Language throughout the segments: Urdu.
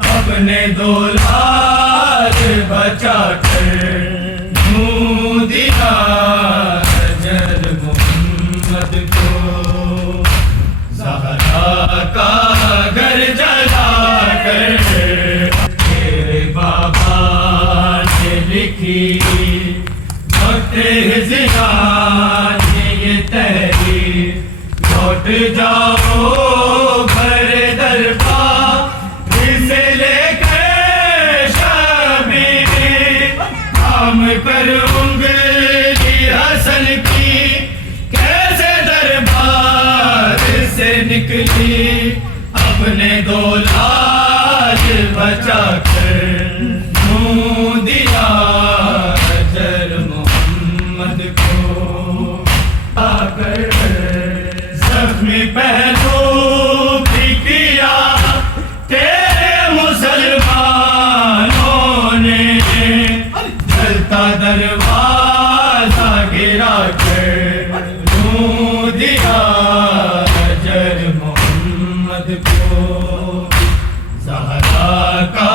اپنے دولت بچا کر دوں دیا اجل محمد کو، زہرا کا گھر جلا کر تیرے بابا نے لکھی وقت زیان یہ تحریر، لوٹ جاؤ گھر دربار سے لے کے شبیر، کام پر انگلی حسن کی کیسے دربار سے نکلی، اپنے دولت بچا کر دوں دیا اجر محمد کو، آ کر زخمی پہلو بھی کیا تیرے مسلمانوں نے، جلتا دروازہ گرا کر دوں دیا اجر محمد کو، زہرا کا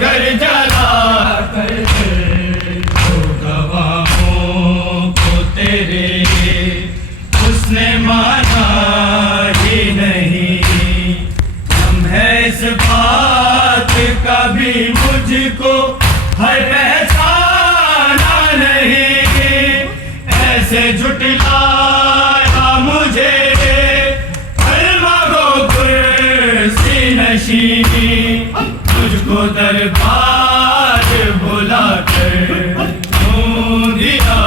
گھر جلا کر تو گواہوں کو تیرے اس نے مانا ہی نہیں، ہم ہے اس بات کا بھی مجھ کو ہے پہچانا نہیں، ایسے جھٹلایا مجھے کلمہ گو کرسی نشینی، تجھ کو دربار بلا کر دوں دیا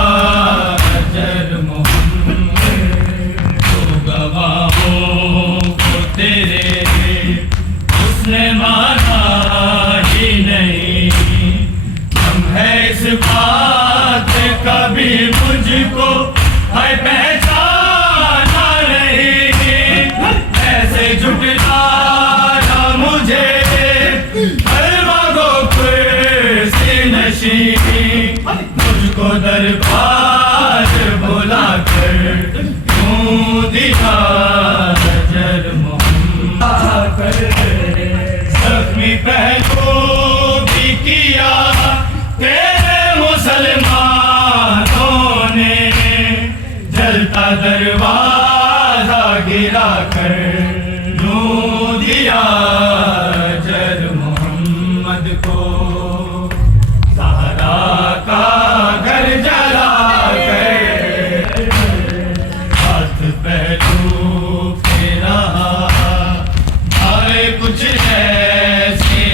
اجر محمد کو، گواہوں کو تیرے اس نے مانا ہی نہیں، ہم ہے اس بات کا بھی مجھ کو ہے پہچانا نہیں، ایسے جھٹلایا مجھے کلمہ گو کرسی نشینی، مجھ کو دربار بلا کر دوں دیا اجر محمد کر، زخمی پہلو بھی کیا تیرے دروازہ گرا کر یوں دیا اجر محمد کو، زہرا کا گھر جلا کر ہاتھ پہلو پھیرا، آئے کچھ ایسے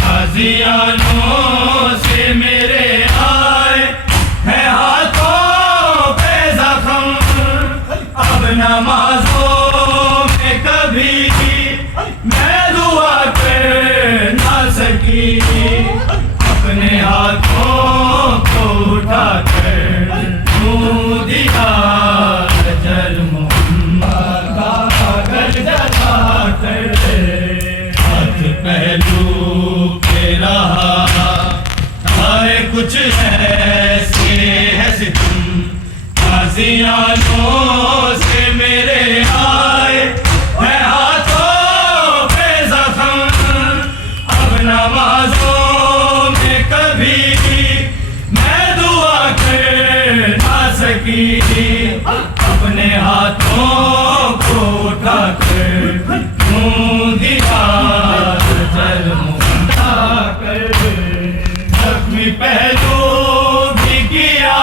غازیانوں سے میرے آئے ہے ہاتھوں پہ زخم، اب نمازوں میں کبھی میں دعا کر نہ سکی، اپنے ہاتھوں کو اٹھا کر یوں دیا اجر محمد کا گھر جلا کر، ہاتھ پہلو پہ رہا آئے کچھ ایسے ہے ستم، غازیانوں سے میرے آئے ہے ہاتھوں پہ زخم، اب نمازوں میں کبھی میں دعا کر نہ سکی، اپنے ہاتھوں کو اٹھا کر یوں دیا اجر محمد کر، زخمی پہلو بھی کیا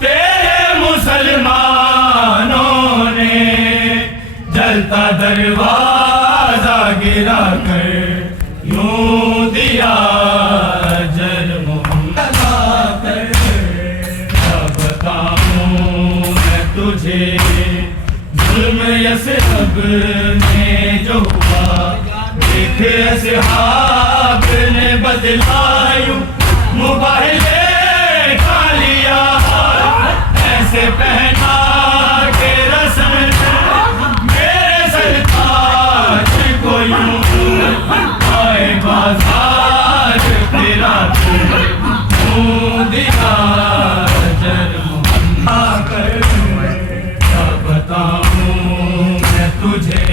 تیرے مسلمانوں نے، جلتا دروازہ گرا کر یوں دیا اجر محمد کر، کیا بتاؤں میں تجھے ظلم یثرب میں جو ہوا، دیکھ اصحاب نے بدلا یوں مباہلے کا لیا، ایسے پہنا کہ رسم میرے سرتاج کو یوں آئے بازار پھرا کر یوں دیا اجر محمد کر، کیا بتاؤں میں تجھے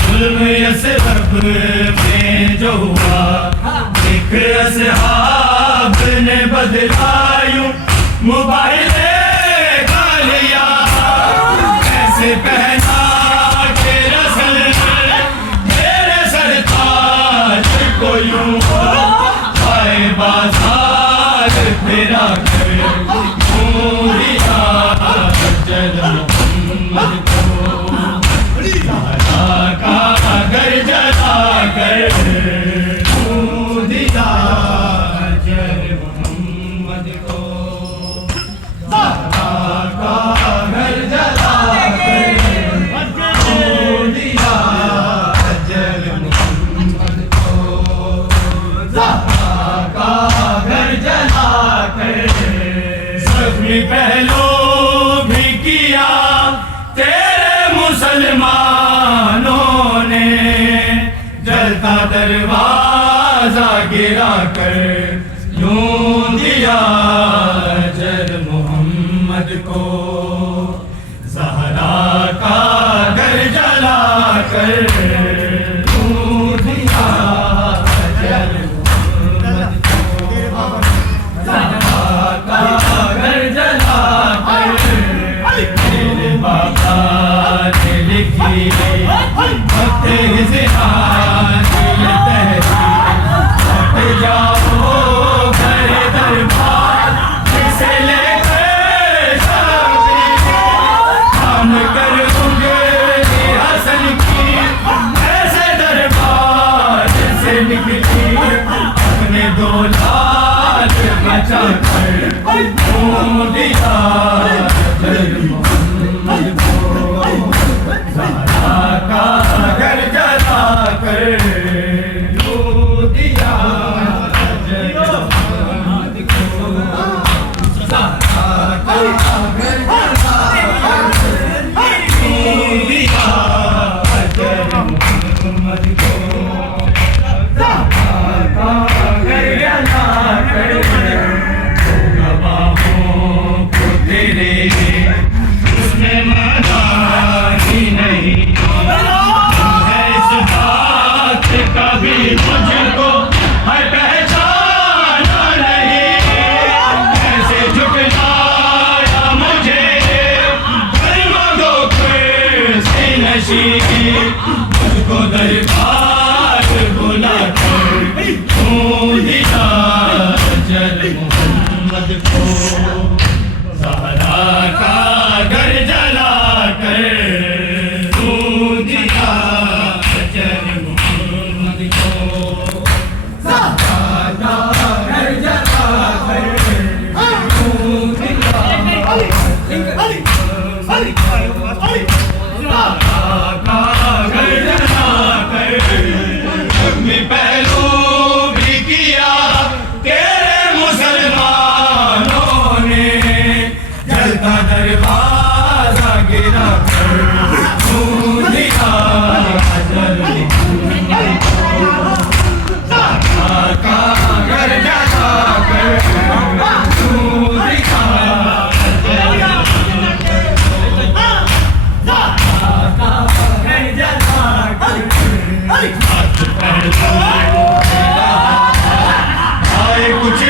ظلم یثرب میں جو ہوا، ایک اصحاب نے بدلا یوں موبائلے کا لیا، ایسے پہنا کہ رسل میرے سرتاج کو یوں آئے بازار پھرا کر یوں دیا اجر محمد کو، زہرا کا گھر جلا کر یوں دیا اجر محمد کو، زہرا کا گھر جلا کر یوں دیا اجر محمد کو، زہرا کا گھر جلا کر، زخمی پہلو بھی کیا تیرے مسلمانوں نے، جلتا دروازہ گرا کر یوں دیا اجر محمد کو، زہرا کا گھر جلا کر یوں دیا اجر محمد کو، زہرا کا گھر جلا کر، میرے بابا نے لکھی وقت ذہان یہ تحریر، ہٹ جاؤ گھر دربار جسے لے کر شبیر، کام کروں گے حسن کی ایسے دربار سے نکلی، اپنے دولت بچا کر یوں دیا اجر محمد کو، زہرا کا گھر جلا کر یوں دیا اجر محمد کو، زہرا کا گھر جلا کر یوں دیا اجر محمد کو، زہرا کا گھر جلا کر، گواہوں کو تیرے اس نے مانا ہی نہیں، ہے اس بات آئے کچھ